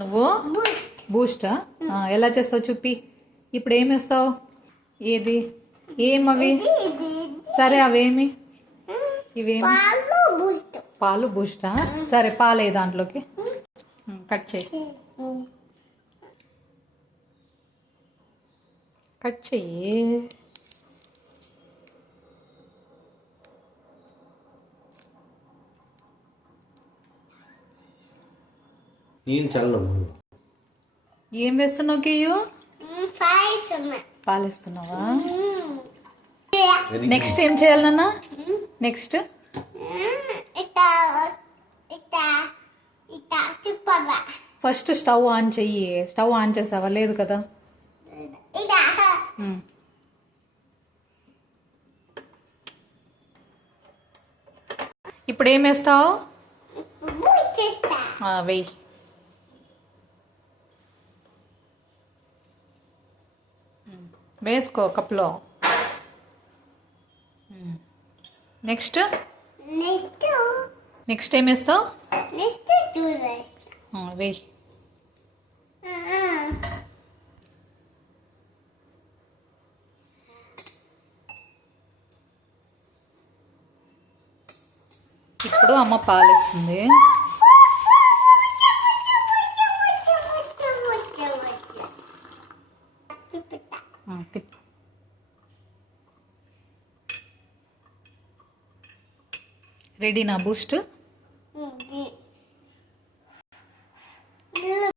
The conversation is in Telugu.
నువ్వు బూస్టా ఎలా చేస్తావు చూపి. ఇప్పుడు ఏమి వేస్తావు? ఏది ఏమవి? సరే అవేమి? ఇవేమి? పాలు బూస్టా. సరే పాలే దాంట్లోకి కట్ చేయి. కట్ చెయ్యి. ఏం వేస్తున్నావు కియు? పాలిస్తున్నావా? నెక్స్ట్ ఏం చేయాలి నాన్న? నెక్స్ట్ ఫస్ట్ స్టవ్ ఆన్ చెయ్యి. స్టవ్ ఆన్ చేసావా? లేదు కదా. ఇప్పుడు ఏం వేస్తావు? వెయ్యి. వేసుకో కప్లో. నెక్స్ట్ నెక్స్ట్ ఏం వేస్తావు? వెయ్యి. ఇప్పుడు అమ్మ పాలేస్తుంది. రెడీ నా బూస్ట్?